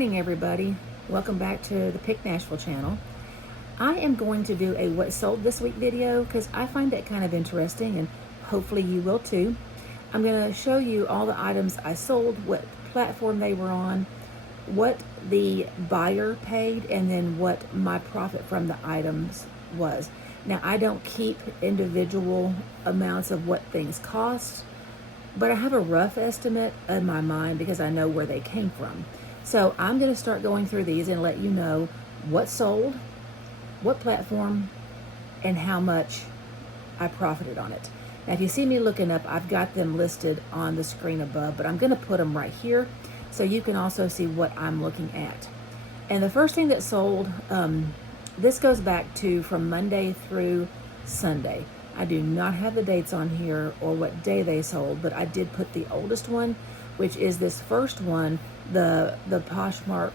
morning, everybody. Welcome back to the Pick Nashville channel. I am going to do a what sold this week video because I find that kind of interesting, and hopefully you will too. I'm going to show you all the items I sold, what platform they were on, what the buyer paid, and then what my profit from the items was. Now, I don't keep individual amounts of what things cost, but I have a rough estimate in my mind because I know where they came from. So I'm going to start going through these and let you know what sold, what platform, and how much I profited on it. Now, if you see me looking up, I've got them listed on the screen above, but I'm going to put them right here so you can also see what I'm looking at. And the first thing that sold, this goes back to from Monday through Sunday. I do not have the dates on here or what day they sold, but I did put the oldest one, which is this first one, the Poshmark,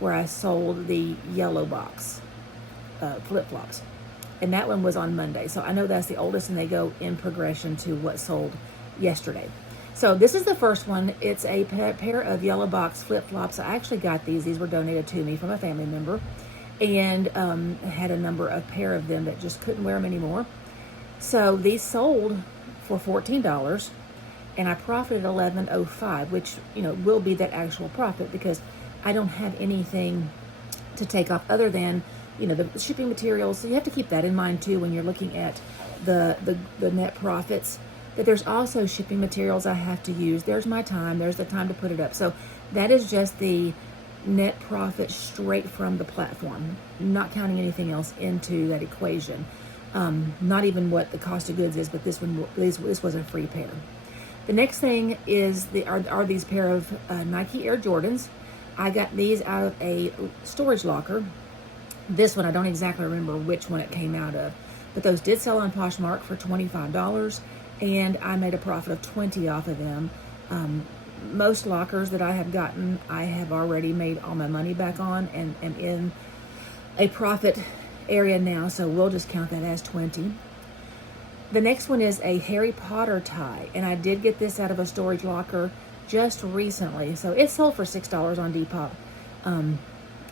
where I sold the yellow box flip-flops. And that one was on Monday. So I know that's the oldest, and they go in progression to what sold yesterday. So this is the first one. It's a pair of yellow box flip-flops. I actually got these. These were donated to me from a family member, and had a number of pair of them that just couldn't wear them anymore. So these sold for $14, and I profited $11.05, which, you know, will be that actual profit because I don't have anything to take off other than, you know, the shipping materials. So you have to keep that in mind too when you're looking at the net profits, that there's also shipping materials I have to use. There's my time, there's the time to put it up. So that is just the net profit straight from the platform, not counting anything else into that equation. Not even what the cost of goods is, but this was a free pair. The next thing is are these pair of Nike Air Jordans. I got these out of a storage locker. This one, I don't exactly remember which one it came out of, but those did sell on Poshmark for $25, and I made a profit of $20 off of them. Most lockers that I have gotten, I have already made all my money back on and am in a profit area now, so we'll just count that as 20. The next one is a Harry Potter tie, and I did get this out of a storage locker just recently. So it sold for $6 on Depop.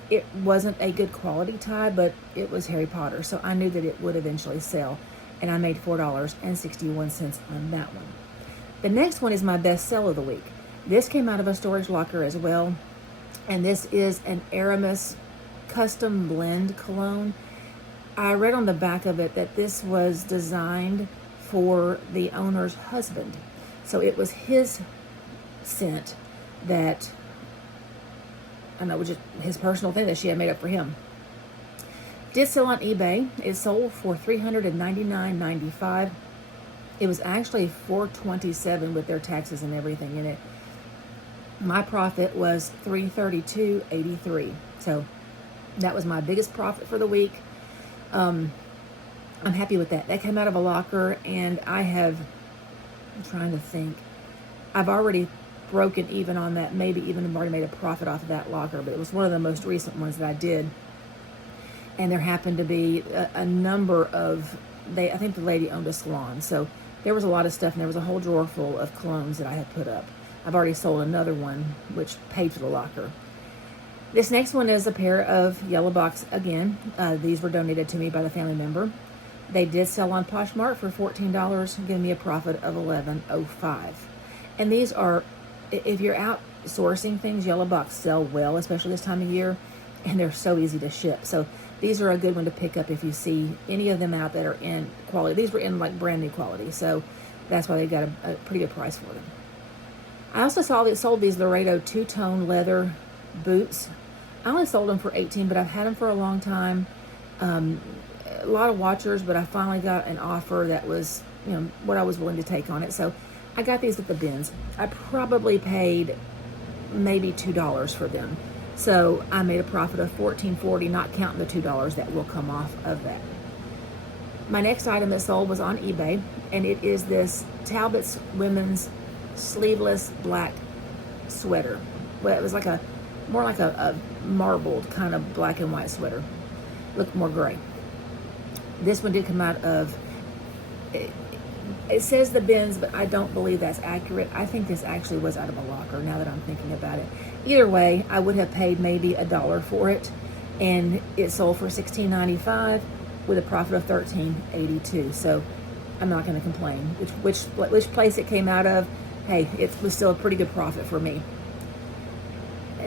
It wasn't a good quality tie, but it was Harry Potter, so I knew that it would eventually sell, and I made $4.61 on that one. The next one is my best sell of the week. This came out of a storage locker as well, and this is an Aramis custom blend cologne. I read on the back of it that this was designed for the owner's husband. So it was his scent that, I don't know, was just his personal thing that she had made up for him. Did sell on eBay. It sold for $399.95. It was actually $427 with their taxes and everything in it. My profit was $332.83. So that was my biggest profit for the week. I'm happy with that. That came out of a locker, and I'm trying to think. I've already broken even on that, maybe even have already made a profit off of that locker, but it was one of the most recent ones that I did. And there happened to be a number of, I think the lady owned a salon, so there was a lot of stuff, and there was a whole drawer full of colognes that I had put up. I've already sold another one, which paid for the locker. This next one is a pair of yellow box again. These were donated to me by the family member. They did sell on Poshmark for $14, giving me a profit of $11.05. And these are, if you're out sourcing things, yellow box sell well, especially this time of year, and they're so easy to ship. So these are a good one to pick up if you see any of them out that are in quality. These were in like brand new quality, so that's why they got a pretty good price for them. I also sold these Laredo two-tone leather boots. I only sold them for $18, but I've had them for a long time. A lot of watchers, but I finally got an offer that was, you know, what I was willing to take on it. So I got these at the bins. I probably paid maybe $2 for them. So I made a profit of $14.40, not counting the $2 that will come off of that. My next item that sold was on eBay, and it is this Talbot's women's sleeveless black sweater. Well, it was like more like a marbled kind of black and white sweater. Looked more gray. This one did come out of It says the bins, but I don't believe that's accurate. I think this actually was out of a locker now that I'm thinking about it. Either way, I would have paid maybe $1 for it, and it sold for $16.95 with a profit of $13.82. So I'm not going to complain. Which place it came out of, hey, it was still a pretty good profit for me.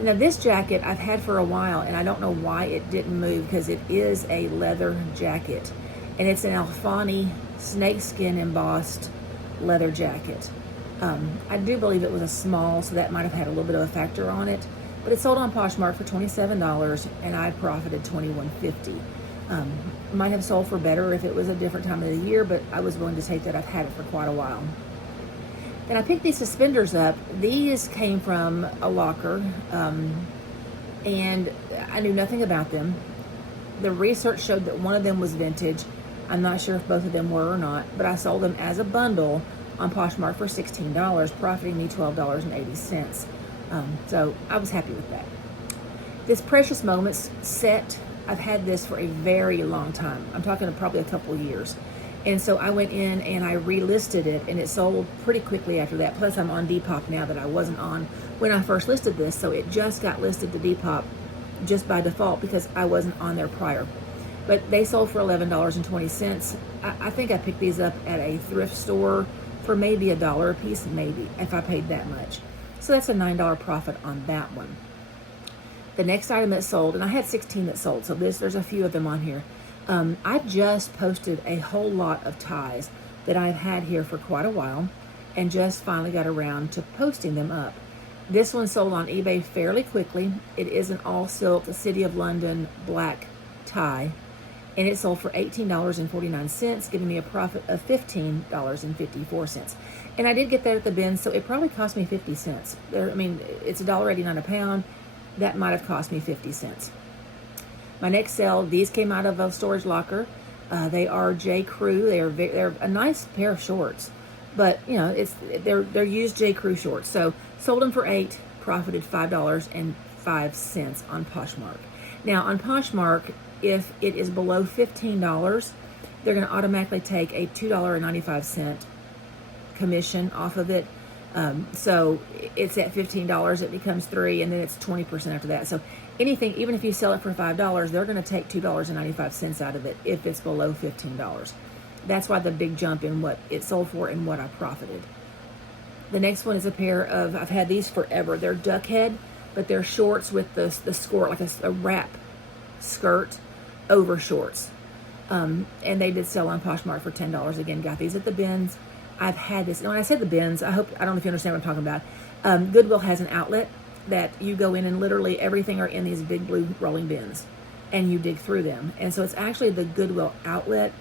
Now this jacket I've had for a while, and I don't know why it didn't move, because it is a leather jacket, and it's an Alfani snakeskin embossed leather jacket. I do believe it was a small, so that might have had a little bit of a factor on it, but it sold on Poshmark for $27, and I profited $21.50. Might have sold for better if it was a different time of the year, but I was willing to take that. I've had it for quite a while. Then I picked these suspenders up. These came from a locker, and I knew nothing about them. The research showed that one of them was vintage. I'm not sure if both of them were or not, but I sold them as a bundle on Poshmark for $16, profiting me $12.80. So I was happy with that. This Precious Moments set, I've had this for a very long time. I'm talking probably a couple of years. And so I went in and I relisted it, and it sold pretty quickly after that. Plus I'm on Depop now that I wasn't on when I first listed this. So it just got listed to Depop just by default because I wasn't on there prior. But they sold for $11.20. I think I picked these up at a thrift store for maybe $1 a piece, maybe, if I paid that much. So that's a $9 profit on that one. The next item that sold, and I had 16 that sold, so there's a few of them on here. I just posted a whole lot of ties that I've had here for quite a while, and just finally got around to posting them up. This one sold on eBay fairly quickly. It is an all silk City of London black tie, and it sold for $18.49, giving me a profit of $15.54. And I did get that at the bin, so it probably cost me 50 cents. I mean, it's $1.89 a pound. That might have cost me 50 cents. My next sale, these came out of a storage locker. They are J. Crew. They're a nice pair of shorts, but you know they're used J. Crew shorts. So sold them for $8, profited $5.05 on Poshmark. Now on Poshmark, if it is below $15, they're going to automatically take a $2.95 commission off of it. So it's at $15, it becomes $3, and then it's 20% after that. So anything, even if you sell it for $5, they're going to take $2.95 out of it if it's below $15. That's why the big jump in what it sold for and what I profited. The next one is a pair of, I've had these forever. They're duck head, but they're shorts with the skirt, like a wrap skirt over shorts. And they did sell on Poshmark for $10. Again, got these at the bins. I've had this, and when I say the bins, I don't know if you understand what I'm talking about. Goodwill has an outlet that you go in, and literally everything are in these big blue rolling bins, and you dig through them. And so it's actually the Goodwill outlet,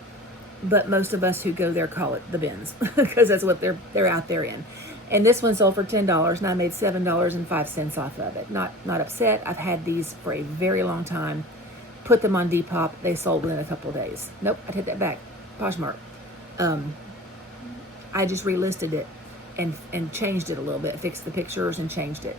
but most of us who go there call it the bins because that's what they're out there in. And this one sold for $10, and I made $7.05 off of it. Not upset. I've had these for a very long time. Put them on Depop. They sold within a couple of days. Nope, I take that back. Poshmark. I just relisted it and changed it a little bit, fixed the pictures and changed it.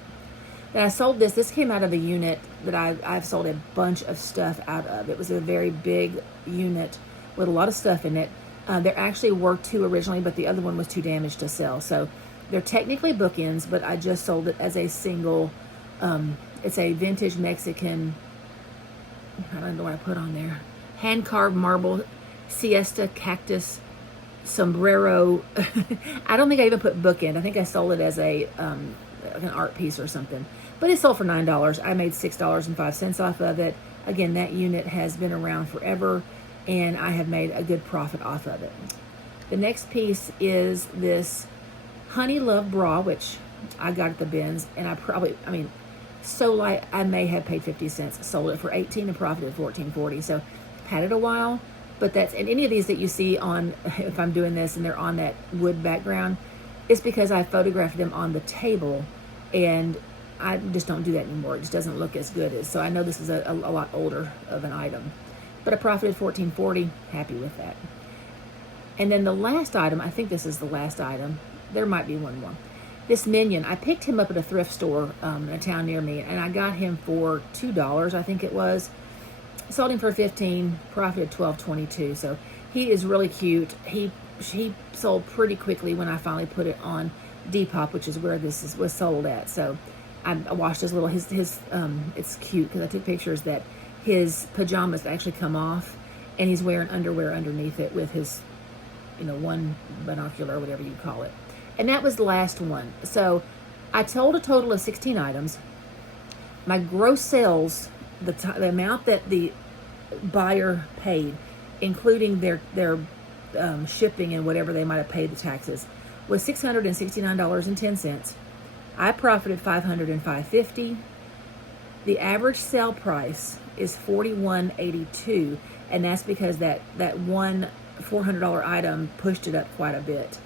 Then I sold this. This came out of a unit that I've sold a bunch of stuff out of. It was a very big unit with a lot of stuff in it. There actually were two originally, but the other one was too damaged to sell. So they're technically bookends, but I just sold it as a single. It's a vintage Mexican, I don't know what I put on there, hand-carved marble siesta cactus sombrero. I don't think I even put bookend. I think I sold it as like an art piece or something. But it sold for $9. I made $6.05 off of it. Again, that unit has been around forever, and I have made a good profit off of it. The next piece is this Honey Love bra, which I got at the bins, and so light, I may have paid 50 cents. Sold it for $18 and profited $14.40. So I've had it a while. But and any of these that you see on, if I'm doing this and they're on that wood background, it's because I photographed them on the table, and I just don't do that anymore. It just doesn't look as good as, so I know this is a lot older of an item. But I profited $14.40, happy with that. And then the last item, I think this is the last item. There might be one more. This Minion, I picked him up at a thrift store in a town near me, and I got him for $2, I think it was. Sold him for $15, profited $12.22. So he is really cute. He he sold pretty quickly when I finally put it on Depop, which is where this was sold at. So I washed his little, it's cute because I took pictures that his pajamas actually come off and he's wearing underwear underneath it with his, one binocular or whatever you call it. And that was the last one. So I sold a total of 16 items. My gross sales, the amount that the buyer paid, including their shipping and whatever they might have paid the taxes, was $669.10. I profited $505.50. The average sale price is $41.82, and that's because that one $400 item pushed it up quite a bit.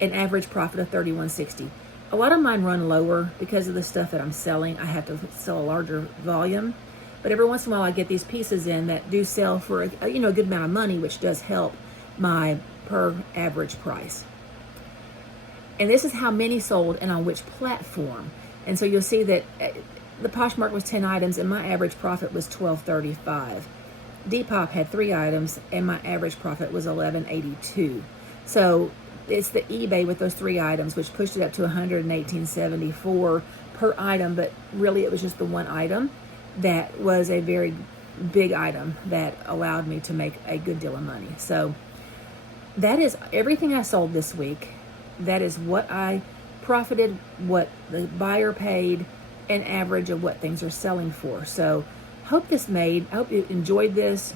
An average profit of $31.60. A lot of mine run lower because of the stuff that I'm selling. I have to sell a larger volume, but every once in a while I get these pieces in that do sell for a good amount of money, which does help my per average price. And this is how many sold and on which platform. And so you'll see that the Poshmark was 10 items and my average profit was $12.35. Depop had 3 items and my average profit was $11.82. So it's the eBay with those 3 items, which pushed it up to $118.74 per item, but really it was just the one item that was a very big item that allowed me to make a good deal of money. So that is everything I sold this week. That is what I profited, what the buyer paid, an average of what things are selling for. So I hope you enjoyed this.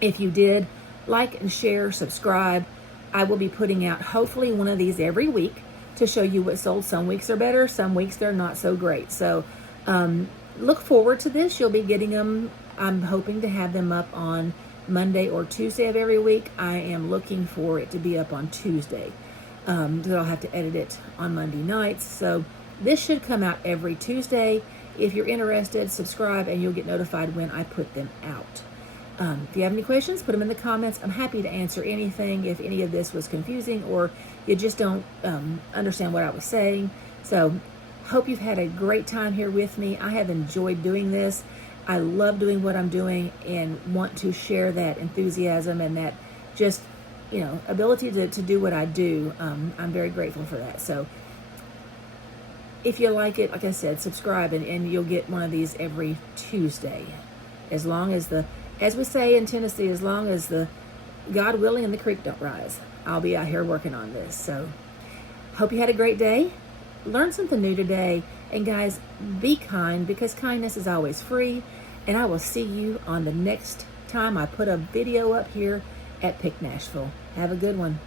If you did, like and share, subscribe. I will be putting out hopefully one of these every week to show you what sold. Some weeks are better, some weeks they're not so great. So look forward to this. You'll be getting them. I'm hoping to have them up on Monday or Tuesday of every week. I am looking for it to be up on Tuesday. Because I'll have to edit it on Monday nights. So this should come out every Tuesday. If you're interested, subscribe and you'll get notified when I put them out. If you have any questions, put them in the comments. I'm happy to answer anything if any of this was confusing or you just don't understand what I was saying. So hope you've had a great time here with me. I have enjoyed doing this. I love doing what I'm doing and want to share that enthusiasm and that just ability to do what I do. I'm very grateful for that. So if you like it, like I said, subscribe and you'll get one of these every Tuesday. As long as as we say in Tennessee, as long as God willing and the creek don't rise, I'll be out here working on this. So hope you had a great day. Learn something new today. And guys, be kind because kindness is always free. And I will see you on the next time I put a video up here at Pick Nashville. Have a good one.